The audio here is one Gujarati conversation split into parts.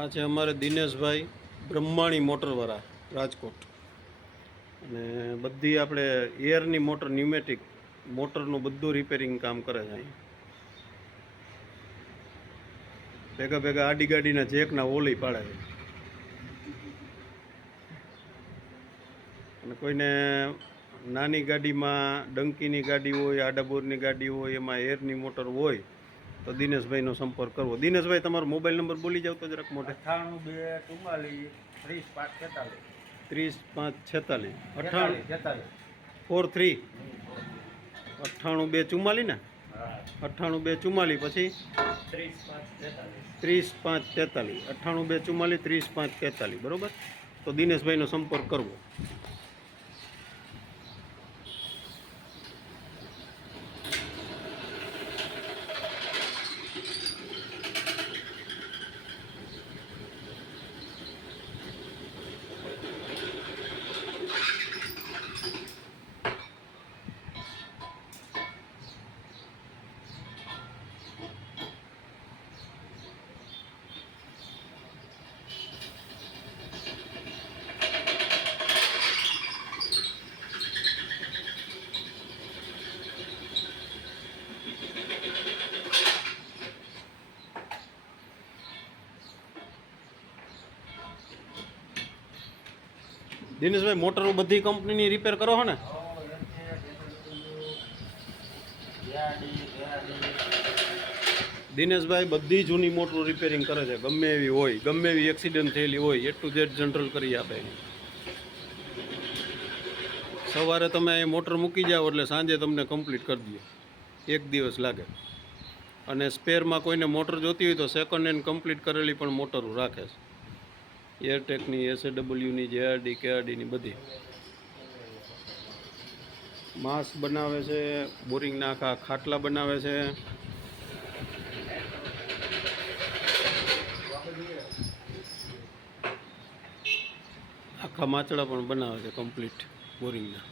આ છે અમારે દિનેશભાઈ બ્રહ્માણી મોટરવાળા રાજકોટ. અને બધી આપણે એરની મોટર ન્યુમેટિક મોટરનું બધું રિપેરિંગ કામ કરે છે અહીં. ભેગા ભેગા આડી ગાડીના જેકના ઓલી પાડે છે. અને કોઈને નાની ગાડીમાં ડંકીની ગાડી હોય, આડાબોરની ગાડી હોય, એમાં એરની મોટર હોય તો દિનેશભાઈનો સંપર્ક કરવો. દિનેશભાઈ, તમારો મોબાઈલ નંબર બોલી જાવ તો જરાક મોટે. 98 244 30 5 43 43 98 244 ને 98 244 પછી 30 5 43 98 244 30 5 43 બરાબર. તો દિનેશભાઈનો સંપર્ક કરવો. દિનેશભાઈ, મોટરો બધી કંપનીની રિપેર કરો છો ને? દિનેશભાઈ બધી જૂની મોટરો રિપેરિંગ કરે છે, ગમે એવી હોય, ગમે એવી એક્સિડન્ટ થયેલી હોય, A to Z જનરલ કરી આપે. સવારે તમે અહીં મોટર મૂકી જાઓ એટલે સાંજે તમને કમ્પ્લીટ કરી દઈએ, 1 દિવસ લાગે. અને સ્પેરમાં કોઈને મોટર જોતી હોય તો સેકન્ડ હેન્ડ કમ્પ્લીટ કરેલી પણ મોટરો રાખે છે. એરટેકની, SAWની, JRD, KRDની બધી. માસ બનાવે છે, બોરિંગના આખા ખાટલા બનાવે છે. આખા માચડા પણ બનાવે છે કમ્પ્લીટ બોરિંગના.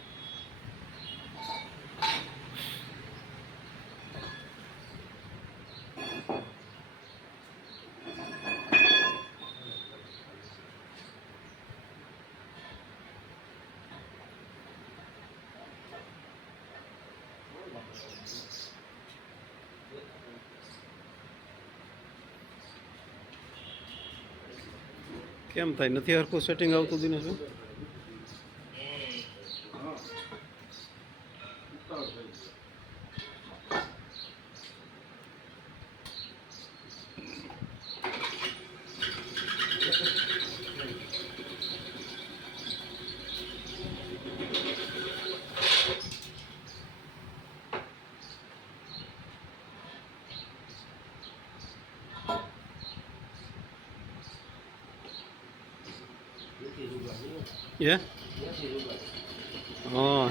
કેમ થાય? નથી હરખું સેટિંગ આવતું દિનેશભાઈ? Yeah? Oh.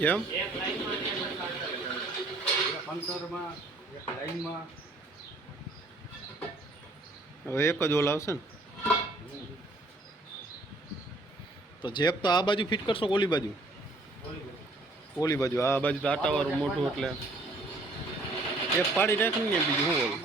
એમ? હવે એક જ ઓલ આવશે ને? તો જેક તો આ બાજુ ફિટ કરશો કે ઓલી બાજુ? ઓલી બાજુ. આ બાજુ તો આટાવાળું મોટું એટલે એક પાડી નાખ ને બીજું શું હોય.